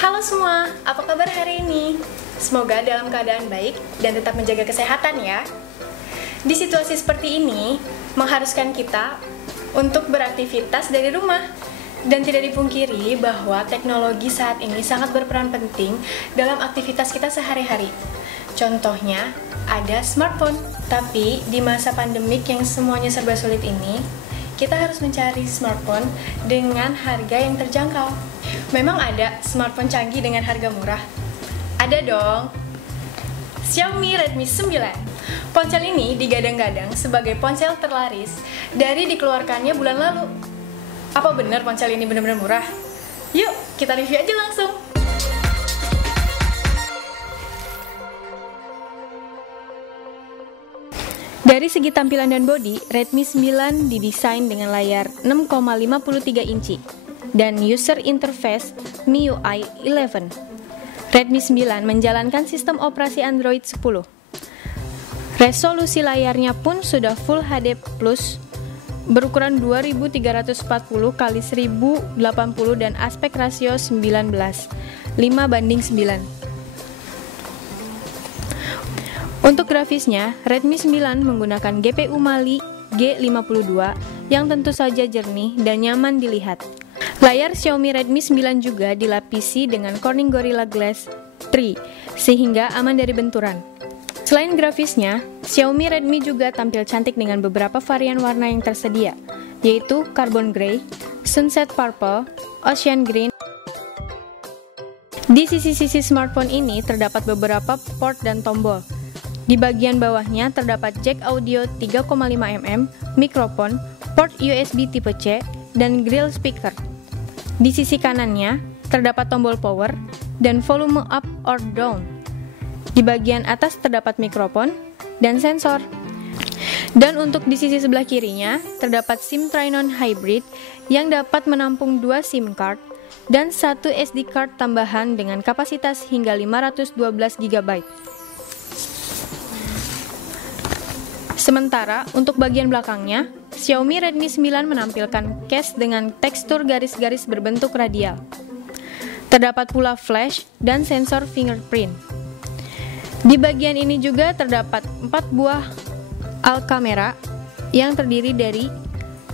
Halo semua, apa kabar hari ini? Semoga dalam keadaan baik dan tetap menjaga kesehatan ya. Di situasi seperti ini, mengharuskan kita untuk beraktivitas dari rumah. Dan tidak dipungkiri bahwa teknologi saat ini sangat berperan penting dalam aktivitas kita sehari-hari. Contohnya, ada smartphone. Tapi di masa pandemik yang semuanya serba sulit ini, kita harus mencari smartphone dengan harga yang terjangkau. Memang ada smartphone canggih dengan harga murah? Ada dong. Xiaomi Redmi 9. Ponsel ini digadang-gadang sebagai ponsel terlaris dari dikeluarkannya bulan lalu. Apa benar ponsel ini benar-benar murah? Yuk, kita review aja langsung. Dari segi tampilan dan bodi, Redmi 9 didesain dengan layar 6,53 inci dan user interface MIUI 11. Redmi 9 menjalankan sistem operasi Android 10. Resolusi layarnya pun sudah Full HD Plus berukuran 2340 x 1080 dan aspek rasio 19, 5:9. Untuk grafisnya, Redmi 9 menggunakan GPU Mali G52 yang tentu saja jernih dan nyaman dilihat. Layar Xiaomi Redmi 9 juga dilapisi dengan Corning Gorilla Glass 3 sehingga aman dari benturan. Selain grafisnya, Xiaomi Redmi juga tampil cantik dengan beberapa varian warna yang tersedia, yaitu Carbon Grey, Sunset Purple, Ocean Green. Di sisi-sisi smartphone ini terdapat beberapa port dan tombol. Di bagian bawahnya terdapat jack audio 3,5 mm, mikrofon, port USB tipe C, dan grill speaker. Di sisi kanannya terdapat tombol power dan volume up or down. Di bagian atas terdapat mikrofon dan sensor. Dan untuk di sisi sebelah kirinya terdapat SIM Triton Hybrid yang dapat menampung 2 SIM card dan 1 SD card tambahan dengan kapasitas hingga 512 GB. Sementara untuk bagian belakangnya, Xiaomi Redmi 9 menampilkan case dengan tekstur garis-garis berbentuk radial. Terdapat pula flash dan sensor fingerprint. Di bagian ini juga terdapat 4 buah alt kamera yang terdiri dari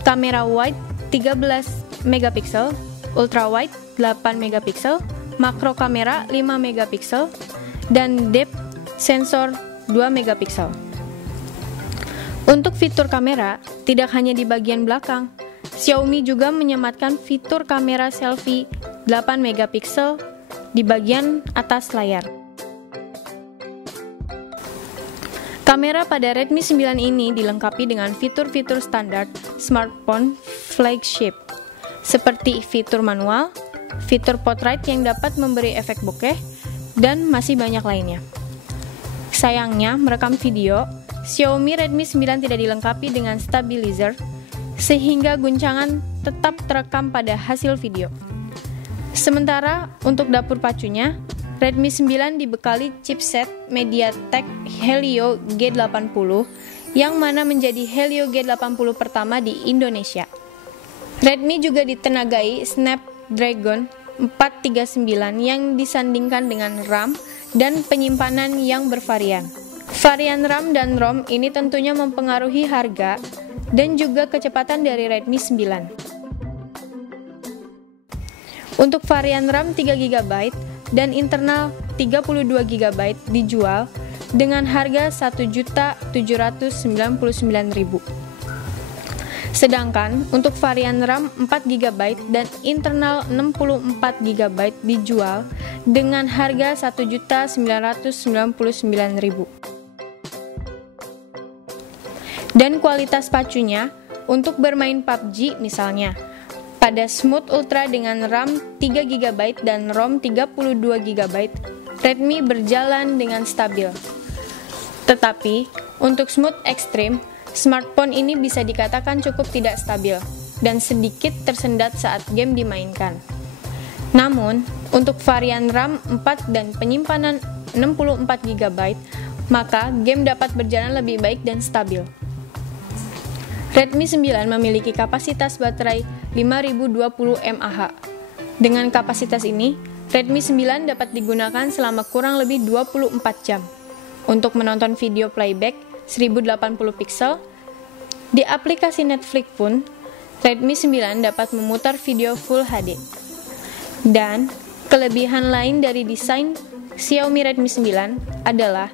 kamera wide 13 megapiksel, ultra wide 8 megapiksel, makro kamera 5 megapiksel, dan depth sensor 2 megapiksel. Untuk fitur kamera, tidak hanya di bagian belakang, Xiaomi juga menyematkan fitur kamera selfie 8 megapiksel di bagian atas layar. Kamera pada Redmi 9 ini dilengkapi dengan fitur-fitur standar smartphone flagship, seperti fitur manual, fitur portrait yang dapat memberi efek bokeh, dan masih banyak lainnya. Sayangnya, merekam video, Xiaomi Redmi 9 tidak dilengkapi dengan stabilizer, sehingga guncangan tetap terekam pada hasil video. Sementara untuk dapur pacunya, Redmi 9 dibekali chipset MediaTek Helio G80 yang mana menjadi Helio G80 pertama di Indonesia. Redmi juga ditenagai Snapdragon 439 yang disandingkan dengan RAM dan penyimpanan yang bervarian. Varian RAM dan ROM ini tentunya mempengaruhi harga dan juga kecepatan dari Redmi 9. Untuk varian RAM 3GB dan internal 32 GB dijual dengan harga Rp1.799.000. Sedangkan untuk varian RAM 4 GB dan internal 64 GB dijual dengan harga Rp1.999.000. Dan kualitas pacunya untuk bermain PUBG misalnya, pada Smooth Ultra dengan RAM 3 GB dan ROM 32 GB, Redmi berjalan dengan stabil. Tetapi, untuk Smooth Extreme, smartphone ini bisa dikatakan cukup tidak stabil dan sedikit tersendat saat game dimainkan. Namun, untuk varian RAM 4 dan penyimpanan 64 GB, maka game dapat berjalan lebih baik dan stabil. Redmi 9 memiliki kapasitas baterai 5020 mAh Dengan kapasitas ini, Redmi 9 dapat digunakan selama kurang lebih 24 jam. Untuk menonton video playback 1080 pixel, di aplikasi Netflix pun, Redmi 9 dapat memutar video Full HD. Dan, kelebihan lain dari desain Xiaomi Redmi 9 adalah,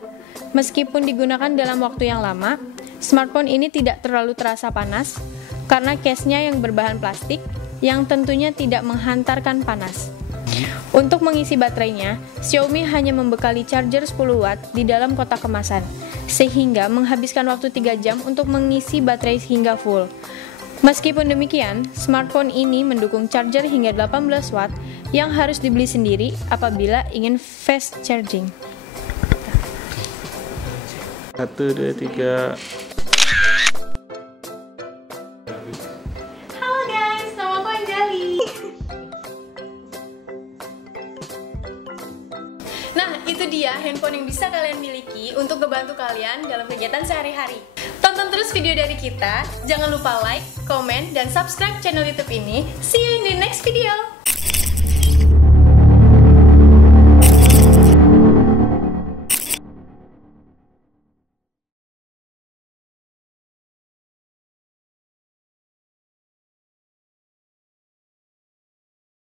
meskipun digunakan dalam waktu yang lama, smartphone ini tidak terlalu terasa panas, karena case-nya yang berbahan plastik, yang tentunya tidak menghantarkan panas. Untuk mengisi baterainya, Xiaomi hanya membekali charger 10 watt di dalam kotak kemasan, sehingga menghabiskan waktu 3 jam untuk mengisi baterai hingga full. Meskipun demikian, smartphone ini mendukung charger hingga 18 watt yang harus dibeli sendiri apabila ingin fast charging. 1, 2, 3. Halo guys, nama aku Anjali. Nah, itu dia handphone yang bisa kalian miliki untuk membantu kalian dalam kegiatan sehari-hari. Tonton terus video dari kita, jangan lupa like, komen, dan subscribe channel YouTube ini. See you in the next video.